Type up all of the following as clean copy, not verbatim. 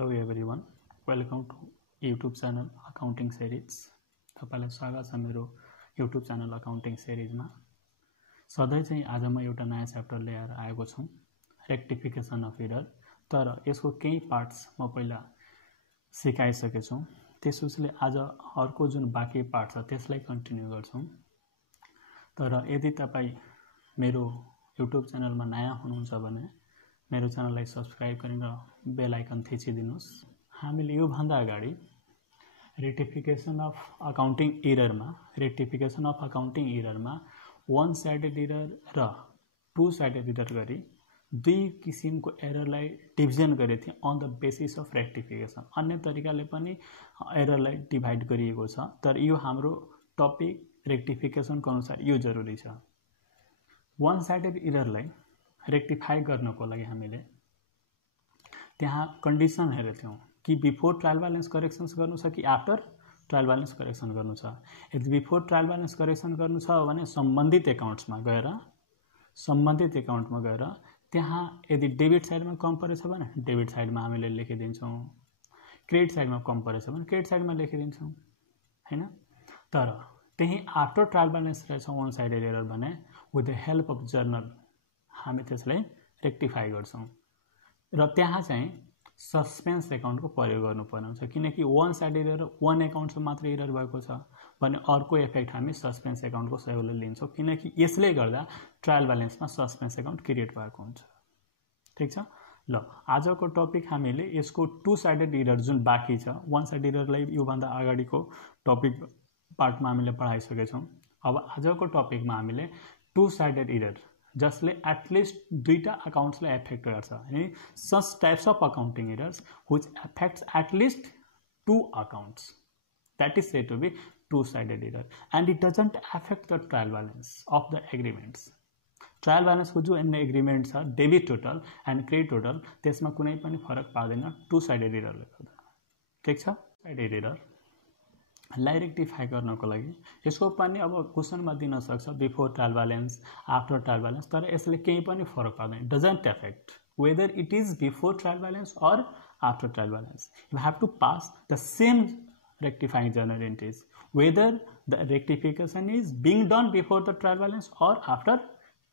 Hello everyone, welcome to YouTube channel accounting series. तपाईलाई स्वागत छ मेरो युट्युब च्यानल अकाउन्टिङ सिरिजमा। सधैँ चाहिँ आज म एउटा नयाँ च्याप्टर लिएर आएको छु, रेक्टिफिकेसन अफ एरर। तर यसको केही पार्ट्स म पहिला सिकाइसकेको छु, त्यसैले आज अर्को जुन बाँकी पार्ट छ त्यसलाई कन्टिन्यू गर्छौँ। तर यदि तपाईँ मेरो युट्युब च्यानलमा नयाँ हुनुहुन्छ भने मेरो च्यानललाई सब्स्क्राइब गरेर बेल आइकन थिचिदिनुस्। हामीले योभन्दा अगाडि रेक्टिफिकेसन अफ अकाउन्टिङ एररमा वन साइडेड एरर र टू साइडेड एरर गरी दुई किसिमको एररलाई डिभिजन गरेको थिएँ on the basis of rectification. अन्य तरिकाले पनि एररलाई डिभाइड गरिएको छ, तर यो हाम्रो टपिक रेक्टिफिकेसनको अनुसार यो जरुरी छ। वन साइडेड एररलाई रेक्टिफाई गर्नको लागि हामीले त्यहाँ कन्डिसन हेरेको थियौँ कि बिफोर ट्रायल ब्यालेन्स करेक्सन्स गर्नु छ कि आफ्टर ट्रायल ब्यालेन्स करेक्सन गर्नु छ। यदि बिफोर ट्रायल ब्यालेन्स करेक्सन गर्नु छ भने सम्बन्धित एकाउन्टमा गएर त्यहाँ यदि डेबिट साइडमा कम परेछ भने डेबिट साइडमा हामीले लेखिदिन्छौँ, क्रेडिट साइडमा कम परेछ भने क्रेडिट साइडमा लेखिदिन्छौँ, हैन। तर त्यही आफ्टर ट्रायल ब्यालेन्स रहेछ वन साइडेड एरर भने with the help of journal हामी त्यसलाई रेक्टिफाई गर्छौँ र त्यहाँ चाहिँ सस्पेन्स एकाउन्टको प्रयोग गर्नुपर्ने हुन्छ, किनकि वन साइडेड एरर वन एकाउन्टमा मात्र एरर भएको छ भने अर्को इफेक्ट हामी सस्पेन्स एकाउन्टको सहयोगले लिन्छौँ, किनकि यसले गर्दा ट्रायल ब्यालेन्समा सस्पेन्स एकाउन्ट क्रिएट भएको हुन्छ। ठिक छ। ल, आजको टपिक हामीले यसको टू साइडेड एरर जुन बाँकी छ, वन साइडेड एररलाई योभन्दा अगाडिको टपिक पार्टमा हामीले पढाइसकेका छौँ। अब आजको टपिकमा हामीले टू साइडेड एरर जसले एटलिस्ट दुईटा अकाउन्ट्सलाई एफेक्ट गर्छ, यानी such types of accounting errors which affects at least two accounts, that is said to be two sided error and it doesn't affect the trial balance of the agreements. ट्रायल ब्यालेन्सको जो agreement छ debit total and credit total त्यसमा कुनै पनि फरक पार्दैन two sided एररले गर्दा। ठिक छ। साइडेड एरर लाई रेक्टिफाई गर्नको लागि यसको पनि अब क्वेसनमा दिन सक्छ before trial balance after trial balance, तर यसले केही पनि फरक पार्दैन, doesn't affect whether it is before trial balance or after trial balance. You have to pass the same rectifying journal entries whether the rectification is being done before the trial balance or after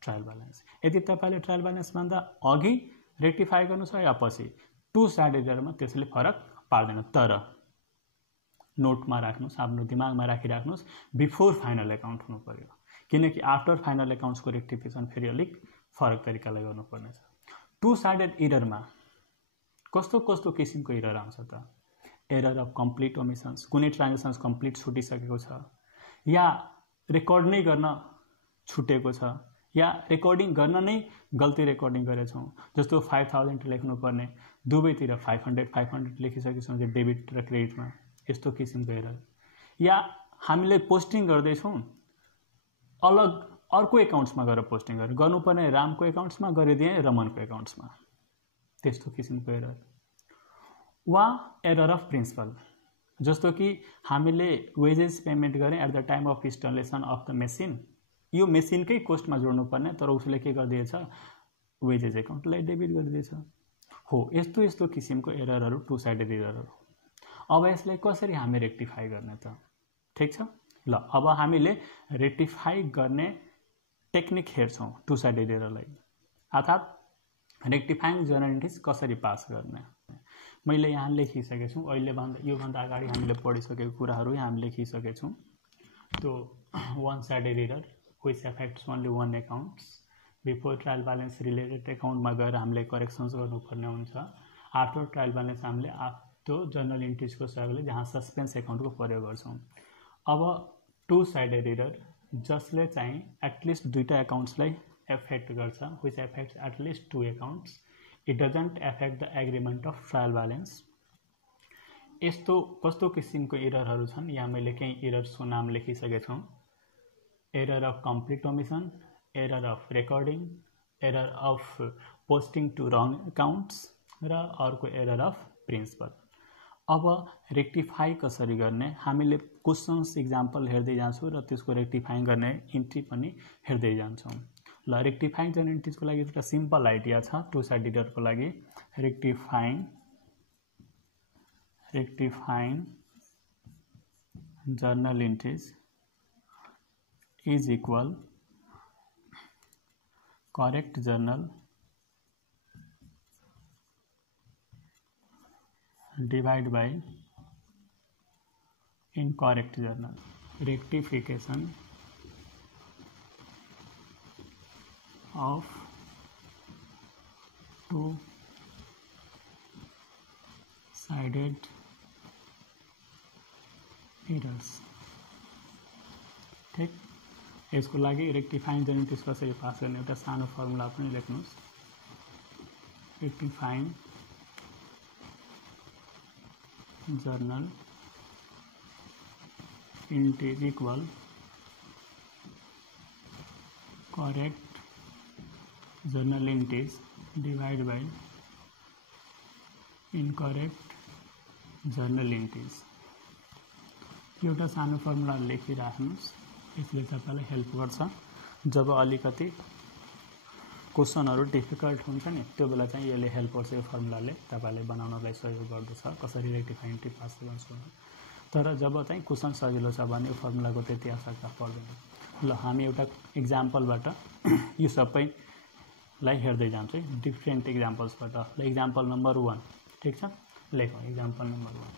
trial balance. यदि तपाईँले trial ब्यालेन्सभन्दा अघि rectify गर्नु छ या पछि, two sided एररमा त्यसले फरक पार्दैन। तर नोटमा राख्नुस्, आफ्नो दिमागमा राखिराख्नुस्, बिफोर फाइनल एकाउन्ट हुनु पर्यो, किनकि आफ्टर फाइनल एकाउन्ट्सको रेक्टिफिकेसन फेरि अलिक फरक तरिकाले गर्नुपर्ने छ। टू साइडेड एररमा कस्तो कस्तो किसिमको एरर आउँछ त? एरर अफ कम्प्लिट ओमिसन्स, कुनै ट्रान्जेक्सन्स कम्प्लिट छुटिसकेको छ या रेकर्ड नै गर्न छुटेको छ या रेकर्डिङ गर्न नै गल्ती रेकर्डिङ गरेछौँ, जस्तो 5000 लेख्नुपर्ने दुवैतिर 500 लेखिसकेको छौँ डेबिट र क्रेडिटमा, यस्तो किसिमको एरर। या हामीले पोस्टिङ गर्दैछौँ अलग अर्को एकाउन्ट्समा गएर पोस्टिङ गर्नुपर्ने रामको एकाउन्ट्समा गरिदिएँ रमनको एकाउन्ट्समा, त्यस्तो किसिमको एरर। वा एरर अफ प्रिन्सिपल, जस्तो कि हामीले वेजेस पेमेन्ट गरेँ at the time of installation of the machine, यो मेसिनकै कोस्टमा जोड्नुपर्ने तर उसले के गरिदिएछ वेजेस एकाउन्टलाई डेबिट गरिदिएछ। हो, यस्तो यस्तो किसिमको एररहरू टू साइडेड एररहरू। अब यसलाई कसरी हामी रेक्टिफाई गर्ने त? ठिक छ। ल, अब हामीले रेक्टिफाई गर्ने टेक्निक हेर्छौँ टू साइडेड एररलाई, अर्थात् रेक्टिफाइङ जर्नल एन्ट्रिज कसरी पास गर्ने। मैले यहाँ लेखिसकेको छु, योभन्दा अगाडि हामीले पढिसकेको कुराहरू यहाँ हामी लेखिसकेको छौँ। त्यो one sided error which affects only one accounts, before trial balance related एकाउन्टमा गएर हामीले करेक्सन्स गर्नुपर्ने हुन्छ, आफ्टर ट्रायल ब्यालेन्स हामीले त्यो जर्नल इन्ट्रिजको सहयोगले जहाँ सस्पेन्स एकाउन्टको प्रयोग गर्छौँ। अब टू साइडेड एरर जसले चाहिँ एटलिस्ट दुईटा एकाउन्ट्सलाई एफेक्ट गर्छ, which affects at least two accounts, it doesn't affect the agreement of trial balance. यस्तो कस्तो किसिमको एररहरू छन्, यहाँ मैले केही एरर्सको नाम लेखिसकेको छु। Error of complete omission, error of recording, error of posting to wrong accounts र अर्को एरर अफ प्रिन्सिपल। अब रेक्टिफाई कसरी गर्ने हामीले क्वेसन्स इक्जाम्पल हेर्दै जान्छौँ र त्यसको रेक्टिफाइङ गर्ने इन्ट्री पनि हेर्दै जान्छौँ। ल, रेक्टिफाइङ जर्नल एन्ट्रिजको लागि एउटा सिम्पल आइडिया छ टू साइडेड एररको लागि। रेक्टिफाइङ rectifying journal entries is equal correct journal divided by incorrect journal. Rectification of two-sided errors. ठीक, यसको लागि रेक्टिफाइङ जर्नल एन्ट्रिज कसरी पास गर्ने एउटा सानो फर्मुला पनि लेख्नुस्. रेक्टिफाइङ journal entries equal correct journal entries divided by incorrect journal entries. एउटा सानो फर्मुला लेखिराख्नुस्. यसले तपाईलाई हेल्प गर्छ. जब अलिकति क्वेशनहरु डिफिकल्ट हुन्छ नि त्यो बेला चाहिँ यसले हेल्प गर्छ. यो फर्मुलाले तपाईलाई बनाउनलाई सहयोग गर्दछ कसरी रेक्टिफाइङ एन्ट्री पास गर्नु. तर जब चाहिँ क्वेशन सजिलो छ भने यो फर्मुलाको त्यति आवश्यकता पर्दैन. ल हामी एउटा एक्जाम्पलबाट यो सबैलाई हेर्दै जान्छौँ डिफरेन्ट एक्जाम्पल्सबाट. ल एक्जाम्पल नम्बर 1 ठीक छ, लेखौँ एक्जाम्पल नम्बर 1.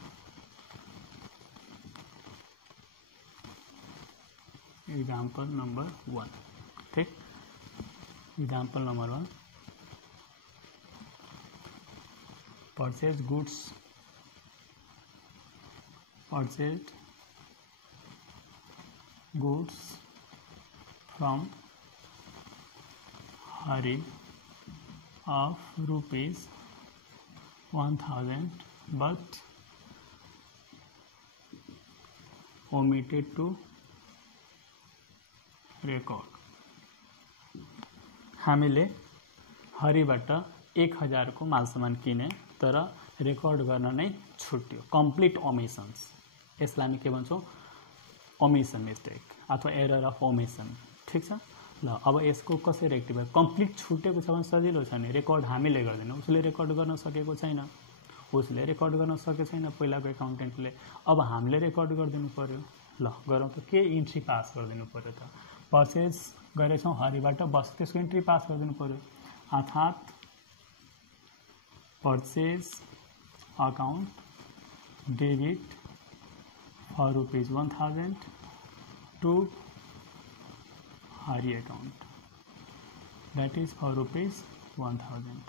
एक्जाम्पल नम्बर 1 ठीक. Example number 1. Purchased goods from Hari of rupees 1000 but omitted to record. हामीले हरिबाट 1000 को माल सामान किने तर रेकर्ड गर्न नै छुट्यो. कम्प्लिट ओमिशन्स. यसलाई हामी के भन्छौं? ओमिशन मिस्टेक अथवा एरर अफ ओमिशन. ठीक छ. ल अब यसको कसरी रेक्टिफाई? कम्प्लिट छुटेको छ भने सजिलो छ नि. रेकर्ड हामीले गर्दैन, उसले रेकर्ड गर्न सकेको छैन. पहिलाको एकाउन्टेन्टले. अब हामीले रेकर्ड गरिदिनु पर्यो. ल गरौँ त. के इन्ट्री पास गरिदिनु पर्यो त? पर्चेज गरेछौं हरिबाट, बस त्यसको इन्ट्री पास गरिदिनु पर्यो. अर्थात् purchase account debit for rupees 1000 to Hari account that is for rupees 1000.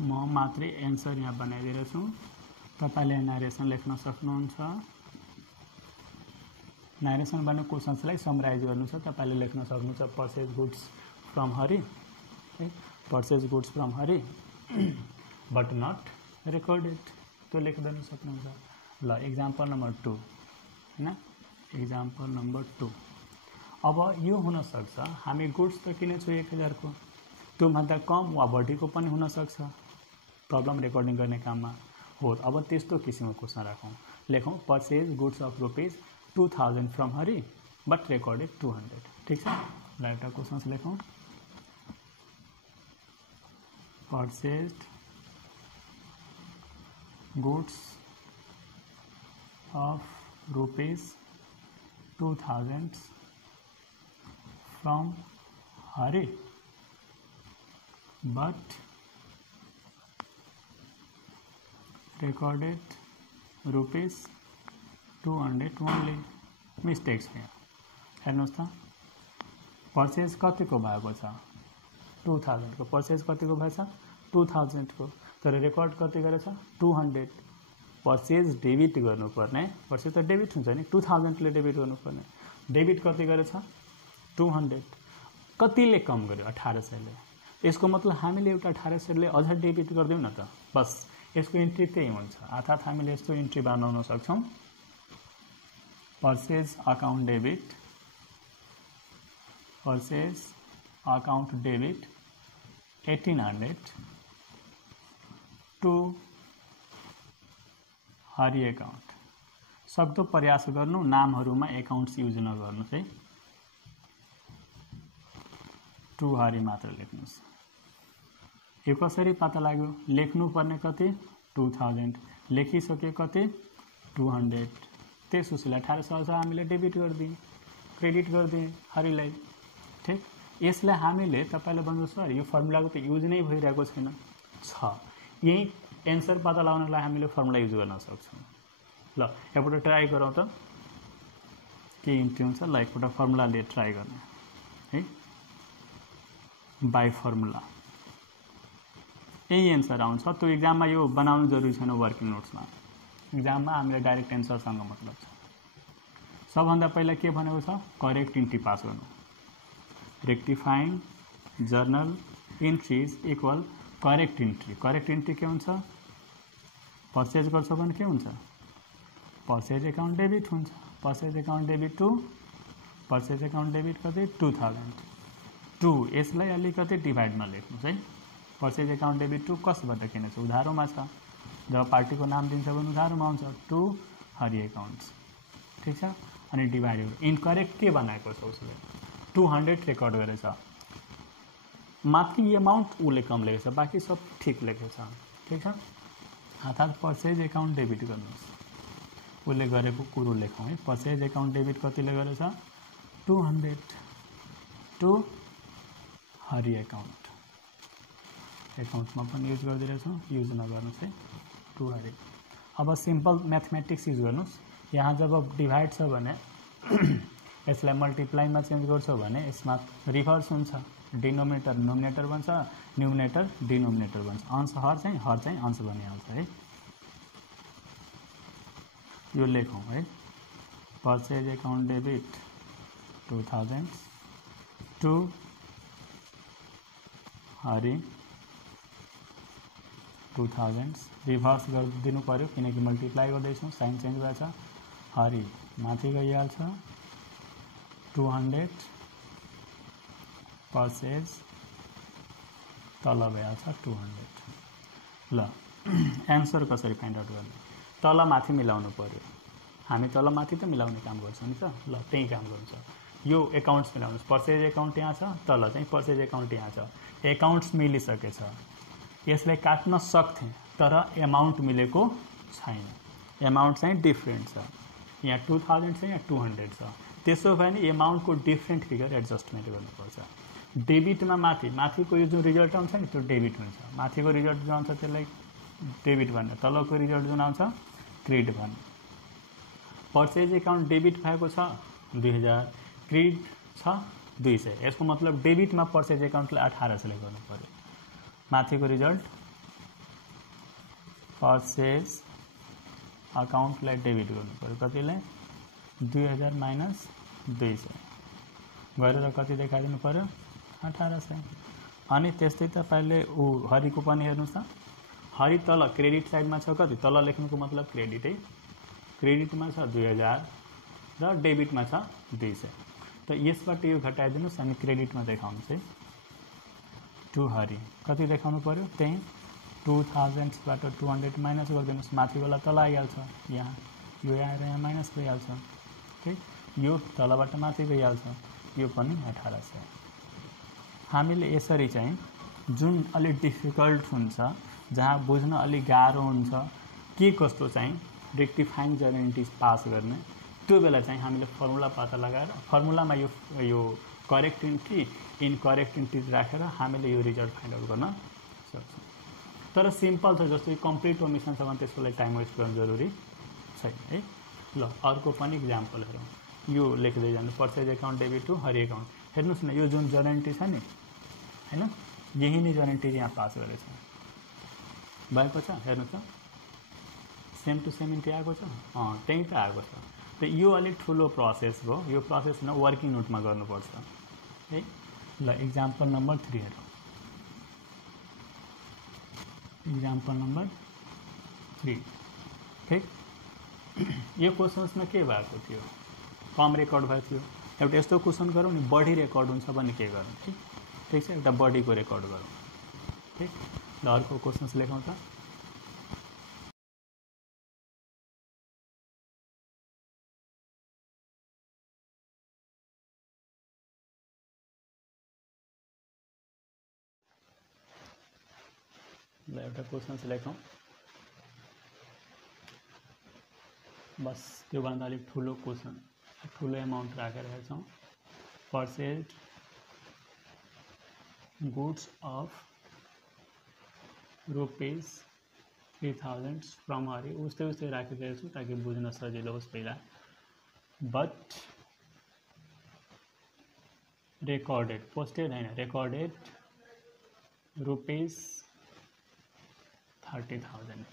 म मात्रै एन्सर यहाँ बनाइदिएको छु. तपाईले नरेसन लेख्न सक्नुहुन्छ. नरेसन भन्ने क्वेशन्सलाई समराइज गर्नु छ. तपाईले लेख्न सक्नुहुन्छ purchase goods from Hari, purchase goods from Hari but not recorded. त्यो लेख्न सक्नुहुन्छ. ल एक्जाम्पल नम्बर 2 हैन. Example number 2. अब यो हुन सक्छ हामी गुड्स त किनेछु 1000 को, त्यो भन्दा कम वा बढीको पनि हुन सक्छ. प्रब्लम रेकर्डिङ गर्ने काममा हो. अब त्यस्तो किसिमको क्वेशन राखौं. लेखौं purchase goods of rupees 2000 from Hari but recorded 200. ठीक छ. ल एउटा क्वेशन लेखौं. Purchased goods of rupees 2000 from Hari but recorded rupees 200 only. Mistakes here. हेर्नुस् त पर्चेज कतिको भएको छ? 2000 को. पर्चेज कतिको भएछ? 2000 को. तर रेकर्ड कति गरेछ? 200. पर्चेज डेबिट गर्नुपर्ने. पर्चेज त डेबिट हुन्छ नि. 2000 ले डेबिट गर्नुपर्ने. डेबिट कति गरेछ? 200. कतिले कम गर्यो? 1800 ले. यसको मतलब हामीले एउटा 1800 ले अझ डेबिट गर्दियौ न त. बस यसको इन्ट्री त्यही हुन्छ. अर्थात् हामीले यस्तो इन्ट्री बनाउन सक्छौं. Purchase account debit, purchase account debit 1800 to Hari account. सक्दो प्रयास गर्नु नामहरुमा अकाउन्ट्स युज नगर्नुस् है. टू हरि मात्र लेख्नुस्. यो कसरी पत्ता लाग्यो? लेख्नु पर्ने कति? 2000 लेखिसके कति 200 त्यस उसलाई 1800 हामीले डेबिट गरिदिएँ क्रेडिट गरिदिएँ हरिलाई ठिक। यसलाई हामीले तपाईले भन्नु सर यो फर्मुलाको त युज नै भइरहेको छैन छ यही एन्सर पत्ता लगाउनलाई हामीले फर्मुला युज गर्न सक्छौँ। ल एकपल्ट ट्राई गरौँ त के इन्ट्री हुन्छ। ल एकपल्ट फर्मुलाले ट्राई गर्ने है बाई फर्मुला यही एन्सर आउँछ। त्यो एक्जाममा यो बनाउनु जरुरी छैन वर्किङ नोट्समा एक्जाममा हामीले डाइरेक्ट एन्सरसँग मतलब छ। सबभन्दा पहिला के भनेको छ करेक्ट इन्ट्री पास गर्नु rectifying journal entries equal correct entry के हुन्छ पर्चेज गर्छौ भने के हुन्छ पर्चेज एकाउन्ट डेबिट हुन्छ purchase account debit to purchase account debit कति 2000 टु यसलाई अलिकति डिभाइडमा लेख्नुस् है। पर्चेज एकाउन्ट डेबिट टु कसबाट किनेछ उधारोमा छ जब पार्टीको नाम दिन्छ भने उधारोमा आउँछ टु हरि एकाउन्ट्स ठीक छ। अनि डिभाइड इनकरेक्ट के बनाएको छ उसले 200 रेकर्ड गरेछ माथि एमाउन्ट उसले कम लेखेछ बाँकी सब ठिक लेखेछ ठीक छ। अर्थात् पर्चेज एकाउन्ट डेबिट गर्नुहोस् उसले गरेको कुरो लेखौँ है। पर्चेज एकाउन्ट डेबिट कतिले गरेछ 200 टु हरि एकाउन्टमा पनि युज गरिदिरहेछौँ युज नगर्नुहोस् है टु हरि। अब सिम्पल म्याथमेटिक्स युज गर्नुहोस् यहाँ जब डिभाइड छ भने यसलाई मल्टिप्लाईमा चेन्ज गर्छौ भने यसमा रिभर्स हुन्छ डिनोमिनेटर नोमिनेटर बन्छ न्युमिनेटर डिनोमिनेटर बन्छ अंश हर चाहिँ अंश बनिहाल्छ है। यो लेखौँ है purchase account debit 2000 to Hari 2000 reverse गरिदिनु पर्यो किनकि मल्टिप्लाई गर्दैछौँ साइन चेन्ज भएछ हरि माथि गइहाल्छ 200 पर्चेज तल भइहाल्छ 200। ल एन्सर कसरी फाइन्ड आउट गर्ने तल माथि मिलाउनु पर्यो हामी तल माथि त मिलाउने काम गर्छौँ नि त। ल त्यही काम गर्छ यो एकाउन्ट्स मिलाउनुहोस् पर्चेज एकाउन्ट यहाँ छ तल चाहिँ पर्चेज एकाउन्ट यहाँ छ एकाउन्ट्स मिलिसकेछ यसलाई काट्न सक्थे तर एमाउन्ट मिलेको छैन एमाउन्ट चाहिँ डिफ्रेन्ट छ यहाँ 2000 छ यहाँ 200 छ त्यसो भने एमाउन्टको डिफ्रेन्ट फिगर एडजस्टमेन्ट गर्नुपर्छ। डेबिटमा माथिको यो जुन रिजल्ट आउँछ नि त्यो डेबिट हुन्छ माथिको रिजल्ट जुन आउँछ त्यसलाई डेबिट भन्ने तलको रिजल्ट जुन आउँछ क्रेडिट भन्ने। पर्चेज एकाउन्ट डेबिट भएको छ 2000 क्रेडिट छ 200 यसको मतलब डेबिटमा पर्चेज एकाउन्टलाई 1800 ले गर्नु पर्यो माथिको रिजल्ट पर्चेज अकाउन्टलाई डेबिट गर्नु पर्यो कतिलाई 2000 माइनस 200 गरेर कति देखाइदिनु पर्यो 1800। अनि त्यस्तै तपाईले हरिको पनि हेर्नुस् त हरि तल क्रेडिट साइडमा छ कति तल लेख्नुको मतलब क्रेडिट है क्रेडिटमा छ 2000 र डेबिटमा छ 200 त यसबाट यो घटाइदिनुस् अनि क्रेडिटमा देखाउनुस् है टु हरि कति देखाउनु पर्यो त्यही 2000 बाट 200 माइनस गरिदिनुस् माथिवाला तल आइहाल्छ यहाँ यो आएर यहाँ माइनस भइहाल्छ ठीक यो तलबाट माथि गइहाल्छ यो पनि 1800। हामीले यसरी चाहिँ जुन अलि डिफिकल्ट हुन्छ जहाँ बुझ्न अलि गाह्रो हुन्छ के कस्तो चाहिँ रेक्टिफाइङ जर्नलिटिज पास गर्ने त्यो बेला चाहिँ हामीले फर्मुला पत्ता लगाएर फर्मुलामा यो करेक्ट इन्ट्री इनकरेक्ट इन्ट्रिज राखेर हामीले यो रिजल्ट फाइन्ड आउट गर्न सक्छौँ। तर सिम्पल छ जस्तो कम्प्लिट ओमिसन छ भने त्यसको लागि टाइम वेस्ट गर्न जरुरी छैन है। ल अर्को पनि इक्जाम्पल हेरौँ यो लेख्दै जानु purchase account debit to Hari account हेर्नुस् न यो जुन जर्नलिटी छ नि हैन यही नै जर्नलिटी यहाँ पास गरेछ भएको छ हेर्नुस् त सेम टु सेम इन्ट्री आएको छ त्यही त आएको छ त यो अलिक ठुलो प्रोसेस हो यो प्रोसेस न वर्किङ नोटमा गर्नुपर्छ है। ल इक्जाम्पल नम्बर 3 हेरौँ इक्जाम्पल नम्बर 3 ठीक यो क्वेसन्समा के भएको थियो कम रेकर्ड भएको थियो एउटा यस्तो क्वेसन गरौँ नि बढी रेकर्ड हुन्छ भने के गरौँ ठीक छ एउटा बढीको रेकर्ड गरौँ ठीक। ल अर्को क्वेसन्स लेखौँ त ल एउटा क्वेसन्स लेखौँ बस त्योभन्दा अलिक ठुलो क्वेसन ठुलो एमाउन्ट राखेर हेर्छौँ purchase goods of ₹3000 from Hari उस्तै उस्तै राखिरहेको छु ताकि बुझ्न सजिलो होस् पहिला बट रेकर्डेड पोस्टेड होइन रेकर्डेड ₹30,000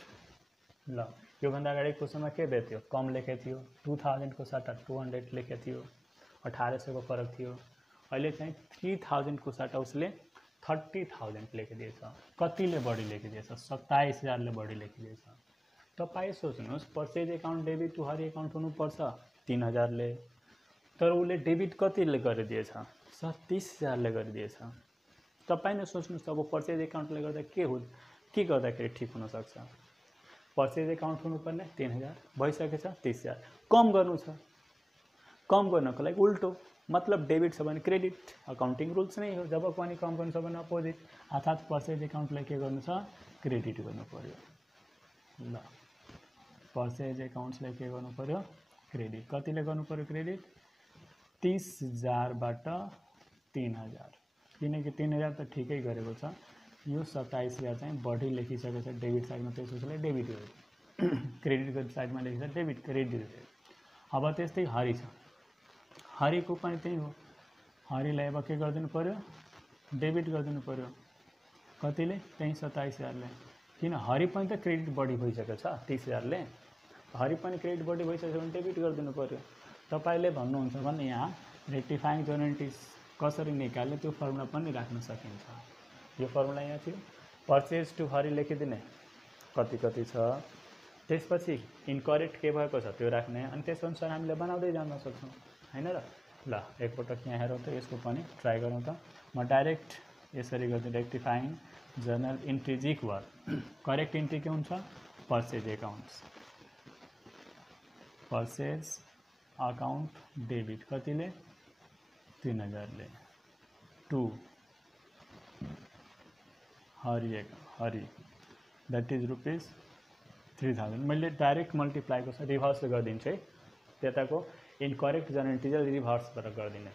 ल योभन्दा अगाडि क्वेसनमा के दिएको थियो कम लेखेको थियो 2000 को सट्टा 200 लेखेको थियो 1800 को फरक थियो अहिले चाहिँ 3000 को सट्टा उसले 30,000 लेखिदिएछ कतिले बढी लेखिदिएछ 27,000 ले बढी लेखिदिएछ तपाईँ सोच्नुहोस् purchase account debit to Hari account हुनुपर्छ 3,000 ले तर उसले डेबिट कतिले गरिदिएछ 37,000 ले गरिदिएछ तपाईँ नै सोच्नुहोस् अब पर्चेज एकाउन्टले गर्दा के गर्दाखेरि ठिक हुन सक्छ पर्चेज एकाउन्ट हुनुपर्ने 3,000 भइसकेछ 30,000 कम गर्नु छ कम गर्नको लागि उल्टो मतलब डेबिट छ भने क्रेडिट अकाउन्टिङ रुल्स नै हो जब पनि कम गर्नु छ भने अपोजिट अर्थात् पर्चेज एकाउन्टलाई के गर्नु छ क्रेडिट गर्नु पर्यो ल पर्चेज एकाउन्ट्सलाई के गर्नु पर्यो क्रेडिट कतिले गर्नु पर्यो क्रेडिट 30,000 बाट 3,000 किनकि 3,000 त ठिकै गरेको छ यो 27,000 चाहिँ बढी लेखिसकेको छ डेबिट साइडमा त्यसैले डेबिट गर्यो क्रेडिट गर्नु साइडमा लेखेको छ डेबिट क्रेडिट गर्यो अब त्यस्तै हरि छ हरिको पनि त्यही हो हरिलाई अब के गरिदिनु पर्यो डेबिट गरिदिनु पर्यो कतिले त्यही 27,000 ले किन हरि पनि त क्रेडिट बढी भइसकेको छ 30,000 ले हरि पनि क्रेडिट बढी भइसक्यो भने डेबिट गरिदिनु पर्यो तपाईले भन्नुहुन्छ भने यहाँ रेक्टिफाइङ जोर्नलिटिज कसरी निकाल्ने त्यो फर्मुला पनि राख्न सकिन्छ यो फर्मुला यहाँ थियो पर्चेज टु हरि लेखिदिने कति कति छ त्यसपछि इनकरेक्ट के भएको छ त्यो राख्ने अनि त्यसअनुसार हामीले बनाउँदै जान सक्छौँ हैन र ल एकपटक यहाँ हेरौँ त यसको पनि ट्राई गरौँ त म डाइरेक्ट यसरी गर्दै रेक्टिफाइङ journal entries equal correct entry के हुन्छ purchase accounts purchase account debit कतिले 3,000 ले 2 हरि द्याट इज ₹3,000 मैले डाइरेक्ट मल्टिप्लाईको छ रिभर्स गरिदिन्छु है त्यताको इनकरेक्ट जर्नलिटिज रिभर्स गरेर गरिदिने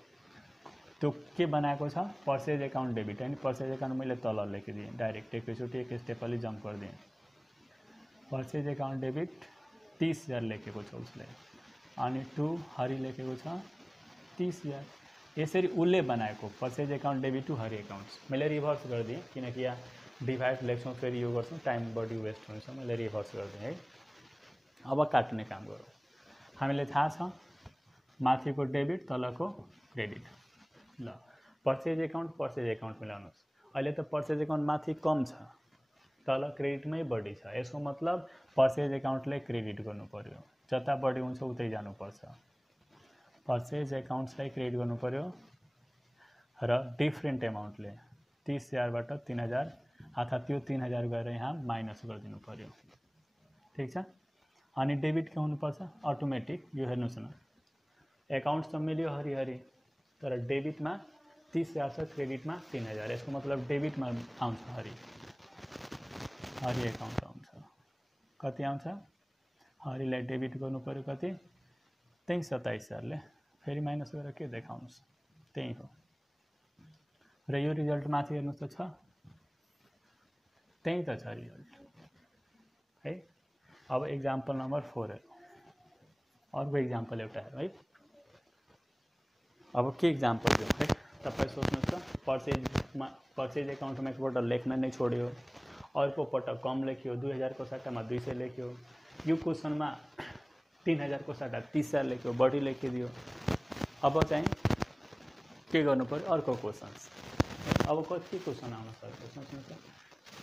त्यो के बनाएको छ पर्चेज एकाउन्ट डेबिट हैन पर्चेज एकाउन्ट मैले तल लेखिदिएँ डाइरेक्ट एकैचोटि एक स्टेप अलि जम्प गरिदिएँ पर्चेज एकाउन्ट डेबिट 30,000 लेखेको छ उसले अनि 2 हरि लेखेको छ 30,000 यसरी उसले बनाएको purchase account debit to Hari accounts मैले रिभर्स गरिदिएँ किनकि यहाँ डिभाइड लेख्छौँ फेरि यो गर्छौँ टाइम बढी वेस्ट हुन्छ मैले रिभर्स गरिदिएँ है अब काट्ने काम गरौँ हामीले थाहा छ माथिको डेबिट तलको क्रेडिट ल पर्चेज एकाउन्ट मिलाउनुहोस् अहिले त पर्चेज एकाउन्ट माथि कम छ तल क्रेडिटमै बढी छ यसको मतलब पर्चेज एकाउन्टलाई क्रेडिट गर्नु पर्यो जता बढी हुन्छ उतै जानुपर्छ पर्चेज एकाउन्ट्सलाई क्रेडिट गर्नु पर्यो र डिफ्रेन्ट एमाउन्टले 30,000 बाट 3,000 अर्थात् त्यो 3,000 गएर यहाँ माइनस गरिदिनु पर्यो ठीक छ अनि डेबिट के हुनुपर्छ अटोमेटिक यो हेर्नुस् न एकाउन्ट्स त मिल्यो हरि तर डेबिटमा 30,000 छ क्रेडिटमा 3,000 यसको मतलब डेबिटमा आउँछ हरि एकाउन्ट आउँछ कति आउँछ हरिलाई डेबिट गर्नु पर्यो कति त्यही 27,000 ले फेरि माइनस गरेर के देखाउनुस् त्यही हो र यो रिजल्ट माथि हेर्नुस् त छ त्यही त छ रिजल्ट है अब एक्जाम्पल नम्बर 4 हेरौँ अर्को एक्जाम्पल एउटा हेरौँ है अब के एक्जाम्पल दिउँ है तपाईँ सोच्नुहोस् त पर्चेज एकाउन्टमा एकपल्ट लेख्न नै छोड्यो अर्को पटक कम लेख्यो 2,000 को सट्टामा 200 लेख्यो यो क्वेसनमा 3,000 को सट्टा 30,000 लेख्यो बढी लेखिदियो अब चाहिँ के गर्नु पर्यो अर्को क्वेसन्स अब कति क्वेसन आउन सक्छ सोच्नुहोस् त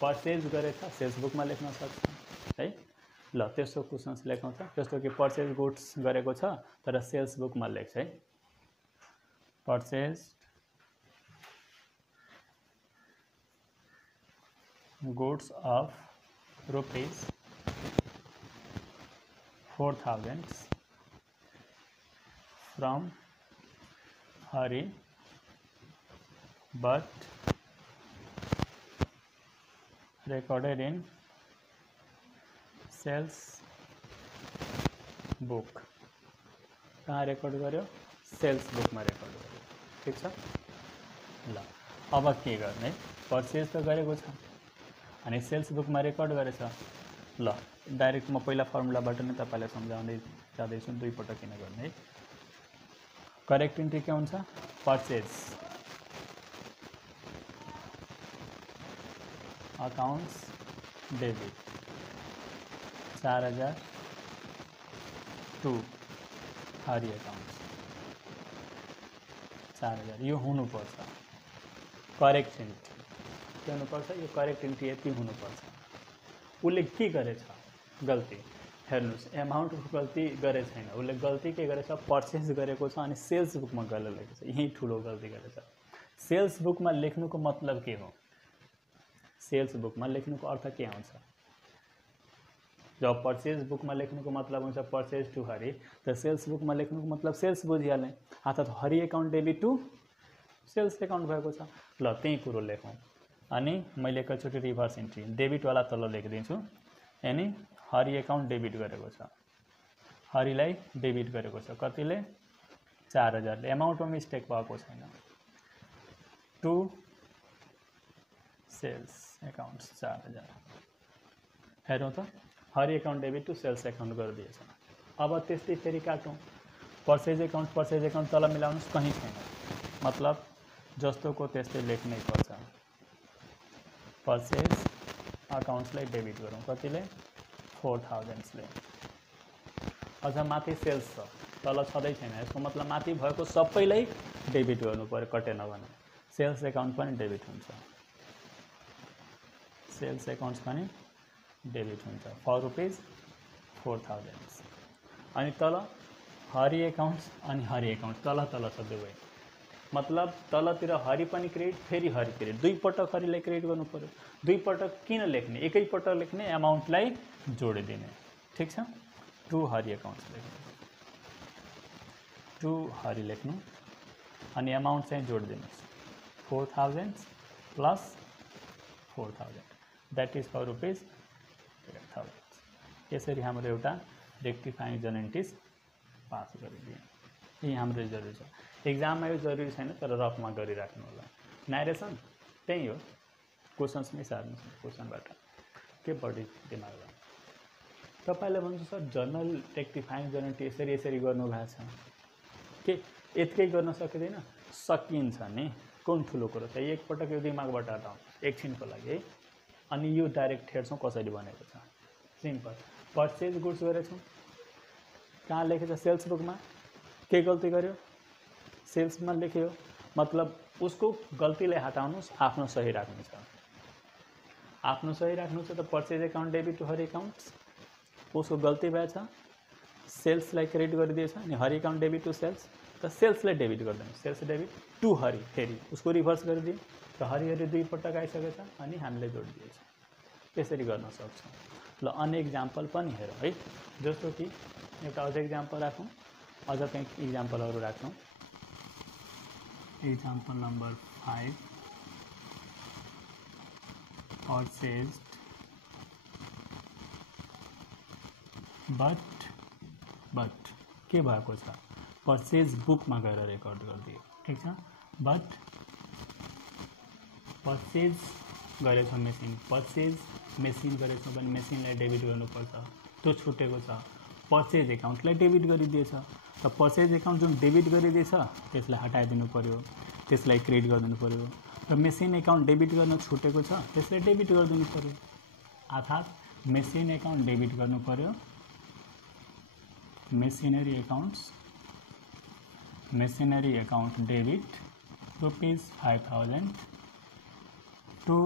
पर्चेज गरेछ सेल्स बुकमा लेख्न सक्छ है ल त्यस्तो क्वेसन्स लेखौँ त जस्तो कि पर्चेज गुड्स गरेको छ तर सेल्स बुकमा लेख्छ है purchase goods of ₹4,000 from Hari but recorded in sales book कहाँ रेकर्ड गर्यो सेल्स बुकमा रेकर्ड गर्यो ठीक छ ल अब के गर्ने पर्चेज त गरेको छ अनि सेल्स बुकमा रेकर्ड गरेछ ल डाइरेक्ट म पहिला फर्मुलाबाट नै तपाईलाई सम्झाउँदै जाँदैछु दुई पटक किन गर्ने है करेक्ट इन्ट्री के हुन्छ purchase accounts debit 4000 to Hari accounts 4000 यो हुनुपर्छ करेक्ट इन्ट्री के हुनुपर्छ यो करेक्ट इन्ट्री यति हुनुपर्छ उसले के गरेछ गल्ती हेर्नुस् एमाउन्टको गल्ती गरे छैन उसले गल्ती के गरेछ पर्चेस गरेको छ अनि सेल्स बुकमा गलत लेखेछ यही ठुलो गल्ती गरेछ सेल्स बुकमा लेख्नुको मतलब के हो सेल्स बुकमा लेख्नुको अर्थ के आउँछ जब पर्चेज बुकमा लेख्नुको मतलब हुन्छ पर्चेज टू हरि त सेल्स बुकमा लेख्नुको मतलब सेल्स बुझिहाल्ने अर्थात् Hari account debit to sales account भएको छ ल त्यही कुरो लेखौँ अनि मैले एकैचोटि रिभर्स इन्ट्री डेबिटवाला तल लेखिदिन्छु यानी हरि एकाउन्ट डेबिट गरेको छ हरिलाई डेबिट गरेको छ कतिले 4000 ले एमाउन्टमा मिस्टेक भएको छैन टू सेल्स एकाउन्ट्स 4000 हेरौँ त Hari account debit to sales account गरिदिएछ अब त्यस्तै फेरि काटौँ पर्चेज एकाउन्ट तल मिलाउनुस् कहीँ छैन मतलब जस्तोको त्यस्तै लेख्नै पर्छ पर्चेज अकाउन्ट्सलाई डेबिट गरौँ कतिले 4000 ले अझ माथि सेल्स छ तल छँदै छैन यसको मतलब माथि भएको सबैलाई डेबिट गर्नु पर्यो कटेन भने सेल्स एकाउन्ट पनि डेबिट हुन्छ सेल्स एकाउन्ट्स पनि डेबिट हुन्छ फर रुपिज 4000 अनि तल हरि एकाउन्ट्स अनि हरि एकाउन्ट तल तल छ दुवै मतलब तलतिर हरि पनि क्रेडिट फेरि हरि क्रेडिट दुई पटक हरिलाई क्रेडिट गर्नु पर्यो दुई पटक किन लेख्ने एकै पटक लेख्ने एमाउन्टलाई जोडिदिने ठीक छ टू हरि एकाउन्ट्स लेख्नु टू हरि लेख्नु अनि एमाउन्ट चाहिँ जोडिदिनुहोस् 4000 plus 4000 that is for rupees 8000 यसरी हाम्रो एउटा रेक्टिफाइङ जेनेटिस पास गरिदिए यही हाम्रो जरुरी छ एक्जाममा यो जरुरी छैन तर रफमा गरिराख्नु होला नारेसन त्यही हो क्वेसन्समै सार्नु क्वेसनबाट के बढी दिमाग तपाईले भन्छु सर जर्नल रेक्टिफाइङ जेनेटिस यसरी गर्नु भएको छ के यतिकै गर्न सकिँदैन सकिन्छ नि कुन ठुलो कुरो छ एकपटक यो दिमागबाट हटाउँ एकछिनको लागि है अनि यो डाइरेक्ट हेर्छौँ कसरी बनेको छ सिम्पल पर्चेज गुड्स गरेछौँ कहाँ लेखेछ सेल्स बुकमा के गल्ती गर्यो सेल्समा लेख्यो मतलब उसको गल्तीलाई हटाउनुस् आफ्नो सही राख्नु छ आफ्नो सही राख्नु छ त purchase account debit to Hari accounts उसको गल्ती भएछ सेल्सलाई क्रेडिट गरिदिएछ अनि Hari account debit to sales त सेल्सलाई डेबिट गरिदिनु सेल्स डेबिट टू हरि फेरि उसको रिभर्स गरिदिए र हरि दुई पटक आइसकेछ अनि हामीले जोडिदिएछ त्यसरी गर्न सक्छौँ ल अन्य इक्जाम्पल पनि हेरौँ है जस्तो कि एउटा अझ इक्जाम्पल राखौँ अझ कहीँ इक्जाम्पलहरू राख्छौँ Example number 5 purchased but के भएको छ पर्चेज बुकमा गएर रेकर्ड गरिदियो ठीक छ बट पर्चेज गरेछ मेसिन गरेछ भने मेसिनलाई डेबिट गर्नुपर्छ त्यो छुटेको छ पर्चेज एकाउन्टलाई डेबिट गरिदिएछ त पर्चेज एकाउन्ट जुन डेबिट गरिदिएछ त्यसलाई हटाइदिनु पर्यो त्यसलाई क्रेडिट गरिदिनु पर्यो र मेसिन एकाउन्ट डेबिट गर्न छुटेको छ त्यसलाई डेबिट गरिदिनु पर्यो अर्थात् मेसिन एकाउन्ट डेबिट गर्नु पर्यो machinery account debit ₹5000 to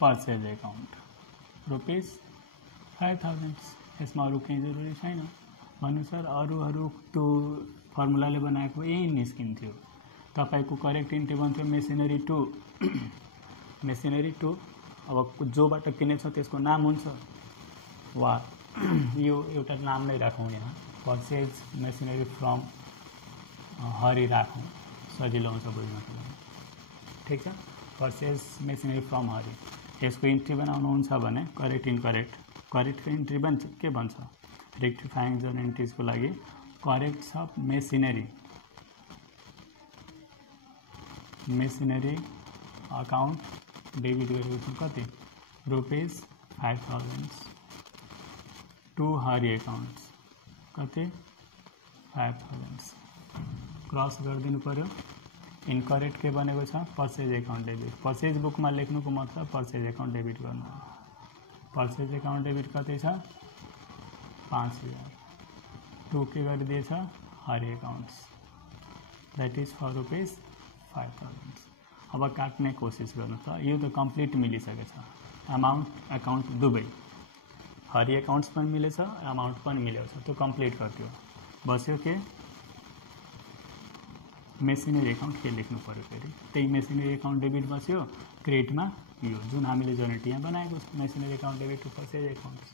purchase account ₹5000 यसमा अरू केही जरुरी छैन भन्नु सर अरू त्यो फर्मुलाले बनाएको यही निस्किन्थ्यो तपाईको करेक्ट इन्ट्री बन्थ्यो मेसिनरी टू अब जोबाट किनेछ त्यसको नाम हुन्छ वा यो एउटा नाम नै राखौँ यहाँ पर्चेज मेसिनरी फ्रम हरि राखौँ सजिलो हुन्छ बुझ्नको लागि ठीक छ पर्चेज मेसिनरी फ्रम हरि यसको इन्ट्री बनाउनुहुन्छ भने करेक्ट इनकरेक्ट करेक्ट इन्ट्री बन्छ के भन्छ रेक्टिफाइङ जर्नल एन्ट्रिजको लागि करेक्ट छ मेसिनरी अकाउन्ट डेबिट गरेको छु कति ₹5000 टु हरि एकाउन्ट्स कति 5000 क्रस गरिदिनु पर्यो। इनकरेक्ट के बनेको छ पर्चेज एकाउन्ट डेबिट पर्चेज बुकमा लेख्नुको मतलब पर्चेज एकाउन्ट डेबिट गर्नु पर्चेज एकाउन्ट डेबिट कति छ 5000 टु के गरिदिएछ Hari accounts that is for ₹5000। अब काट्ने कोसिस गर्नु त यो त कम्प्लिट मिलिसकेछ अमाउन्ट एकाउन्ट दुवै हरि एकाउन्ट्स पनि मिलेछ अमाउन्ट पनि मिलेको छ त्यो कम्प्लिट गरिदियो बस्यो के मेसिनरी एकाउन्ट के लेख्नु पर्यो फेरि त्यही मेसिनरी एकाउन्ट डेबिट बस्यो क्रेडिटमा यो जुन हामीले जनरेट यहाँ बनाएको छ machinery account debit to purchase accounts.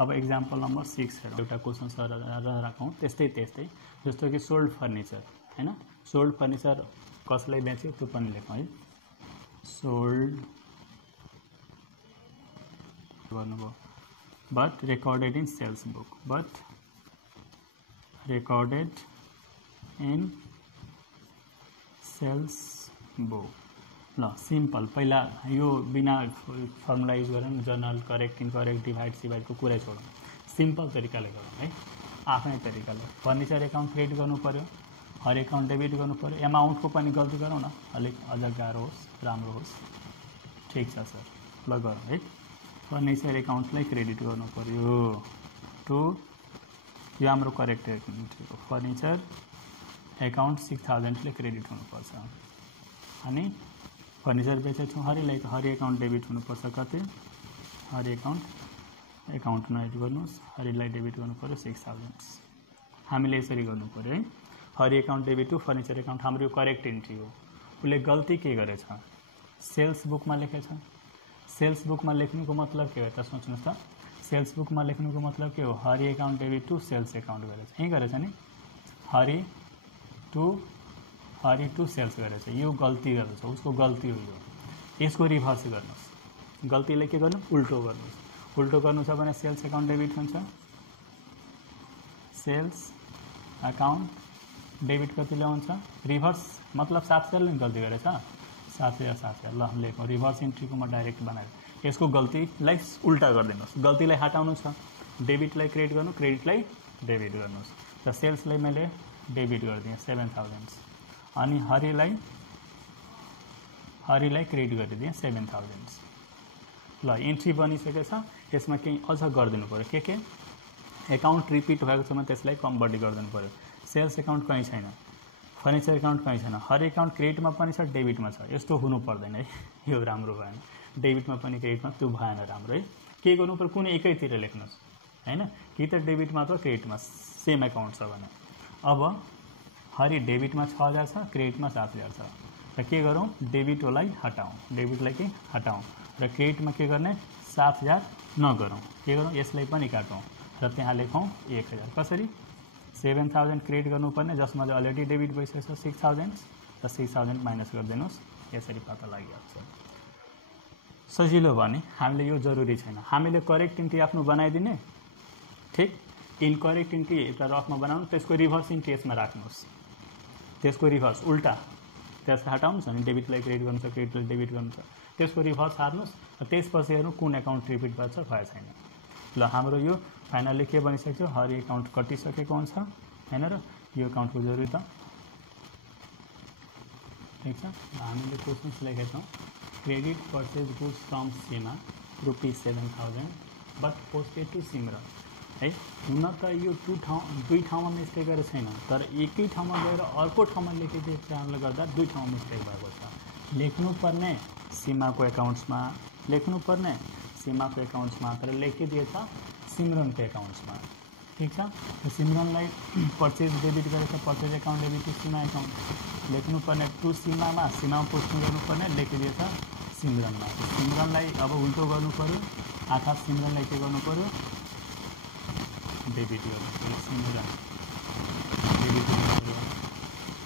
अब एक्जाम्पल नम्बर 6 हेरौँ एउटा क्वेसन सर राखौँ त्यस्तै जस्तो कि सोल्ड फर्निचर हैन सोल्ड फर्निचर कसलाई बेच्यो त्यो पनि लेखौँ है सोल्ड गर्नुभयो but recorded in sales book ल सिम्पल पहिला यो बिना फर्मुला युज गरेर जर्नल करेक्ट इनकरेक्ट डिभाइड सिभाइडको कुरै छोडौँ सिम्पल तरिकाले गरौँ है आफ्नै तरिकाले फर्निचर एकाउन्ट क्रिएट गर्नु पर्यो हर एकाउन्ट डेबिट गर्नु पर्यो एमाउन्टको पनि गल्ती गरौँ न अलिक अझ गाह्रो होस् राम्रो होस् ठिक छ सर ल गरौँ है फर्निचर एकाउन्टलाई क्रेडिट गर्नु पर्यो टु यो हाम्रो करेक्ट एन्ट्रीको फर्निचर एकाउन्ट 6000 ले क्रेडिट हुनुपर्छ अनि फर्निचर बेचेको छौँ हरिलाई त हरि एकाउन्ट डेबिट हुनुपर्छ कति हरि एकाउन्टमा एड गर्नुहोस् हरिलाई डेबिट गर्नु पर्यो 6000 हामीले यसरी गर्नु पर्यो है Hari account debit to furniture account हाम्रो करेक्ट एन्ट्री हो उसले गल्ती के गरेछ सेल्स बुकमा लेखेछ सेल्स बुकमा लेख्नुको मतलब के हो त सोच्नुहोस् त सेल्स बुकमा लेख्नुको मतलब के हो Hari account debit to sales account गरेछ यही गरेछ नि हरि टु सेल्स गरेछ यो गल्ती गरेछ उसको गल्ती हो यो यसको रिभर्स गर्नुहोस् गल्तीलाई के गर्नु उल्टो गर्नुहोस् उल्टो गर्नु छ भने सेल्स एकाउन्ट डेबिट हुन्छ सेल्स एकाउन्ट डेबिट कतिले हुन्छ रिभर्स मतलब 7000 ले गल्ती गरेछ 7000 ल लेखौँ रिभर्स इन्ट्रीको म डाइरेक्ट बनाएँ यसको गल्तीलाई उल्टा गरिदिनुहोस् गल्तीलाई हटाउनु छ डेबिटलाई क्रेडिट गर्नु क्रेडिटलाई डेबिट गर्नुहोस् र सेल्सलाई मैले डेबिट गरिदिएँ 7000 अनि हरिलाई क्रेडिट गरिदिएँ 7000 ल इन्ट्री बनिसकेको छ यसमा केही अझ गरिदिनु पर्यो के एकाउन्ट रिपिट भएको छ भने त्यसलाई कन्भर्ट गरिदिनु पर्यो सेल्स एकाउन्ट कहीँ छैन फर्निचर एकाउन्ट कहीँ छैन हर एकाउन्ट क्रेडिटमा पनि छ डेबिटमा छ यस्तो हुनु पर्दैन है यो राम्रो भएन डेबिटमा पनि क्रेडिटमा त्यो भएन राम्रो है के गर्नु पर्यो कुनै एकैतिर लेख्नुहोस् हैन कि त डेबिटमा अथवा क्रेडिटमा सेम एकाउन्ट छ भने अब हरि डेबिटमा 6000 छ क्रेडिटमा 7000 छ र के गरौँ डेबिटलाई हटाउँ डेबिटलाई के हटाउँ र क्रेडिटमा के गर्ने 7000 नगरौँ के गरौँ यसलाई पनि काटौँ र त्यहाँ लेखौँ 1000 कसरी 7000 क्रेडिट गर्नुपर्ने जसमा चाहिँ अलरेडी डेबिट भइसकेको छ 6000 र 6000 माइनस गरिदिनुहोस् यसरी पत्ता लागिहाल्छ सजिलो भने हामीले यो जरुरी छैन हामीले करेक्ट इन्ट्री आफ्नो बनाइदिने ठीक इनकरेक्ट इन्ट्री एउटा रफमा बनाउनु त्यसको रिभर्स इन्ट्री यसमा राख्नुहोस् त्यसको रिभर्स उल्टा त्यसलाई हटाउनुहोस् अनि डेबिटलाई क्रेडिट गर्नु छ क्रेडिटलाई डेबिट गर्नु छ त्यसको रिभर्स हार्नुहोस् र त्यसपछि हेर्नु कुन एकाउन्ट रिपिट भएको छ भए छैन ल हाम्रो यो फाइनली के बनिसक्यो हरि एकाउन्ट कटिसकेको हुन्छ हैन र यो एकाउन्टको जरुरी त ठीक छ हामीले क्वेशन्स लेखेका छौँ credit purchase goods from Sima ₹7000 but posted to Simran है हुन त यो दुई ठाउँमा मिस्टेक गरेको छैन तर एकै ठाउँमा गएर अर्को ठाउँमा लेखिदिएको कारणले गर्दा दुई ठाउँमा मिस्टेक भएको छ लेख्नुपर्ने सीमाको एकाउन्ट्समा तर लेखिदिएछ सिमरनको एकाउन्ट्समा ठीक छ सिमरनलाई परचेज डेबिट गरेछ purchase account debit to Sima account लेख्नुपर्ने टु सीमामा पोस्टिङ गर्नुपर्ने लेखिदिएछ सिमरनमा सिमरनलाई अब उल्टो गर्नु पर्यो अर्थात् सिमरनलाई के गर्नु पर्यो डेबिट गर्नु पर्यो सिमरन डेबिट गर्नु पर्यो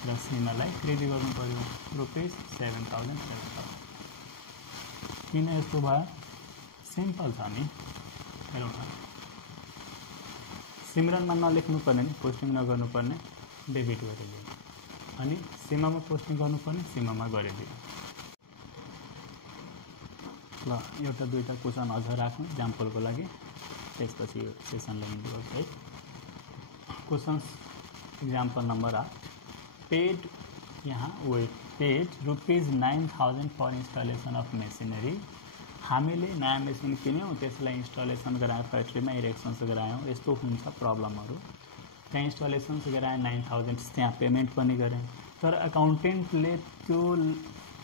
र सीमालाई क्रेडिट गर्नु पर्यो ₹7000 किन यस्तो भयो सिम्पल छ नि हेरौँ न, सिमरनमा नलेख्नुपर्ने नि पोस्टिङ नगर्नुपर्ने डेबिट गरिदियो, अनि सीमामा पोस्टिङ गर्नुपर्ने सीमामा गरिदियो। ल एउटा दुईवटा क्वेसन अझ राखौँ इक्जाम्पलको लागि, त्यसपछि यो सेसनलाई इन्ड गर्छ है। क्वेसन्स इक्जाम्पल नम्बर 8, पेड यहाँ wait paid ₹9,000 for installation of machinery. हामीले नयाँ मेसिन किन्यौँ, त्यसलाई इन्स्टलेसन गरायौँ, फ्याक्ट्रीमा इरेक्सन्स गरायौँ, यस्तो हुन्छ प्रब्लमहरू। त्यहाँ इन्स्टलेसन्स गराएँ 9,000, त्यहाँ पेमेन्ट पनि गरेँ, तर एकाउन्टेन्टले त्यो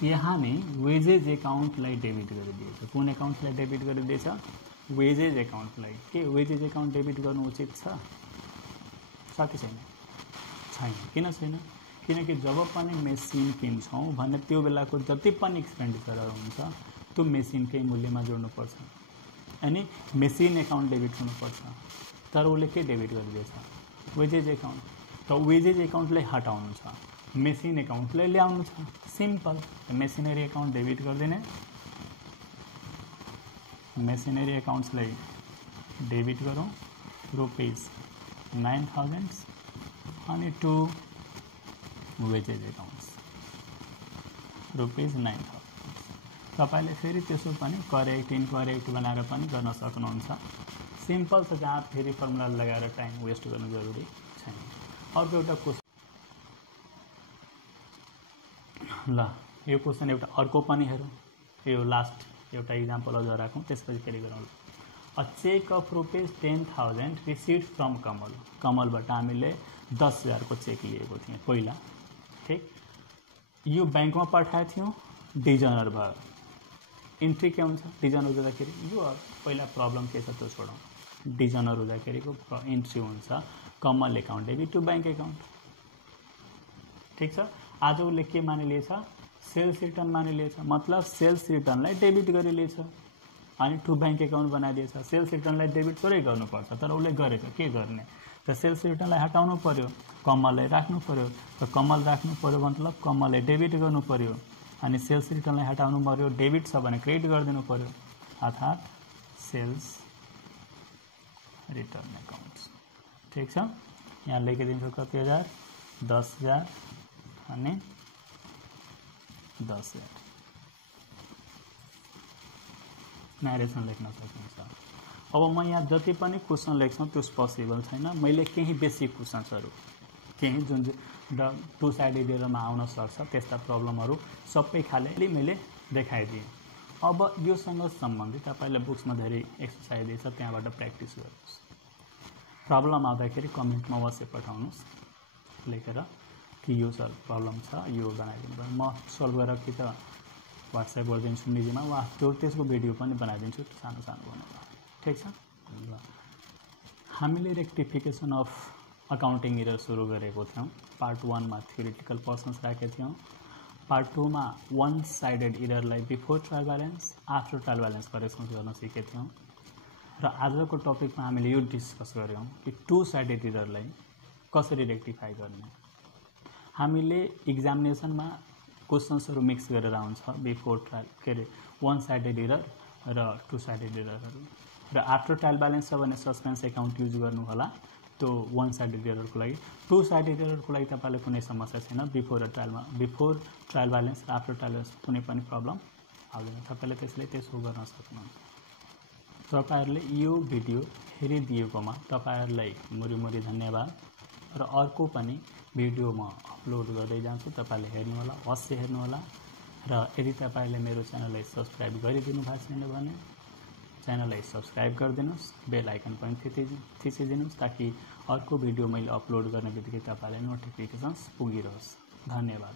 यहाँ नै वेजेज एकाउन्टलाई डेबिट गरिदिएछ। कुन एकाउन्टलाई डेबिट गरिदिएछ? वेजेज एकाउन्टलाई। के वेजेज एकाउन्ट डेबिट गर्नु उचित छ कि छैन? छैन। किन छैन? किनकि जब पनि मेसिन किन्छौँ भने त्यो बेलाको जति पनि एक्सपेन्डिचरहरू हुन्छ त्यो मेसिनकै मूल्यमा जोड्नुपर्छ, अनि मेसिन एकाउन्ट डेबिट हुनुपर्छ। तर उसले के डेबिट गरिदिएछ? Wages account. त वेजेज एकाउन्टलाई हटाउनु छ, मेसिन एकाउन्टलाई ल्याउनु छ, सिम्पल। मेसिनरी एकाउन्ट डेबिट गरिदिने, मेसिनरी एकाउन्ट्सलाई डेबिट गरौँ ₹9,000 अनि टु वेजेज एकाउन्ट्स ₹9,000। तपाईँले फेरि त्यसो पनि करेक्ट इनकरेक्ट बनाएर पनि गर्न सक्नुहुन्छ। सिम्पल छ, जहाँ फेरि फर्मुला लगाएर टाइम वेस्ट गर्नु जरुरी छैन। अर्को एउटा क्वेसन, ल यो क्वेसन एउटा अर्को पनि हेरौँ, यो लास्ट एउटा इक्जाम्पल अझ राखौँ, त्यसपछि फेरि गरौँ। A cheque of ₹10,000 received from Kamal. कमलबाट हामीले 10,000 को चेक लिएको थियौँ पहिला, ठिक। यो ब्याङ्कमा पठाएको थियौँ, डिजनर भयो। इन्ट्री के हुन्छ? डिजनर हुँदाखेरि यो पहिला प्रब्लम के छ त्यो छोडौँ। डिजनर हुँदाखेरिको इन्ट्री हुन्छ Kamal account debit to bank account, ठिक छ। आज उसले के मानिलिएछ? सेल्स रिटर्न मानिलिएछ, मतलब सेल्स रिटर्नलाई डेबिट गरिलिएछ अनि टु ब्याङ्क एकाउन्ट बनाइदिएछ। सेल्स रिटर्नलाई डेबिट थोरै गर्नुपर्छ, तर उसले गरेछ, के गर्ने त? सेल्स रिटर्नलाई हटाउनु पर्यो, कमललाई राख्नु पर्यो। त कमल राख्नु पर्यो मतलब कमललाई डेबिट गर्नु पर्यो, अनि सेल्स रिटर्नलाई हटाउनु पर्यो, डेबिट छ भने क्रेडिट गरिदिनु पर्यो, अर्थात् सेल्स रिटर्न एकाउन्ट्स, ठिक छ। यहाँ लेखिदिन्छु कति हजार? 10,000 अनि 10,000 नरेसन लेख्न सक्नुहुन्छ। अब म यहाँ जति पनि क्वेसन लेख्छु त्यो पोसिबल छैन। मैले केही बेसिक क्वेसन्सहरू, केही जुन टु साइडेड एररमा आउन सक्छ त्यस्ता प्रब्लमहरू सबै खाले मैले देखाइदिएँ। अब योसँग सम्बन्धित तपाईँले बुक्समा धेरै एक्सर्साइज दिएछ, त्यहाँबाट प्र्याक्टिस गर्नुहोस्। प्रब्लम आउँदाखेरि कमेन्टमा अवश्य पठाउनुहोस् लेखेर कि यो सर प्रब्लम छ, यो बनाइदिनु पर्यो। म सल्भ गरेर कि त व्हाट्सएप गरिदिन्छु निजीमा, वा त्यसको भिडियो पनि बनाइदिन्छु सानो सानो भनेर, ठिक छ। ल हामीले रेक्टिफिकेसन अफ अकाउन्टिङ एरर सुरु गरेको थियौँ। पार्ट 1 मा थ्योरिटिकल पर्सन्स राखेका थियौँ। पार्ट 2 मा वान साइडेड एररलाई before trial balance after trial balance correction गर्न सिकेका थियौँ। र आजको टपिकमा हामीले यो डिस्कस गऱ्यौँ कि टु साइडेड एररलाई कसरी रेक्टिफाई गर्ने। हामीले इक्जामिनेसनमा क्वेसन्सहरू मिक्स गरेर आउँछ, बिफोर ट्रायल के अरे वान साइडेड एरर र टु साइडेड एररहरू। र आफ्टर ट्रायल ब्यालेन्स छ भने सस्पेन्स एकाउन्ट युज गर्नु होला त्यो वान साइडेड एररको लागि। टु साइडेड एररको लागि तपाईँलाई कुनै समस्या छैन। बिफोर ट्रायल ब्यालेन्स र आफ्टर ट्रायल ब्यालेन्स कुनै पनि प्रब्लम आउँदैन, तपाईँले त्यसो गर्न सक्नुहुन्छ। तपाईँहरूले यो भिडियो हेरिदिएकोमा तपाईँहरूलाई मुरी धन्यवाद। र अर्को पनि भिडियो म अपलोड गर्दै जान्छु, तपाईँले हेर्नुहोला, अवश्य हेर्नुहोला। र यदि तपाईँले मेरो च्यानललाई सब्सक्राइब गरिदिनु भएको छैन भने च्यानललाई सब्सक्राइब गरिदिनुहोस्, बेल आइकन पनि थिचिदिनुहोस्, ताकि अर्को भिडियो मैले अपलोड गर्ने बित्तिकै तपाईँलाई नोटिफिकेसन्स पुगिरहोस्। धन्यवाद।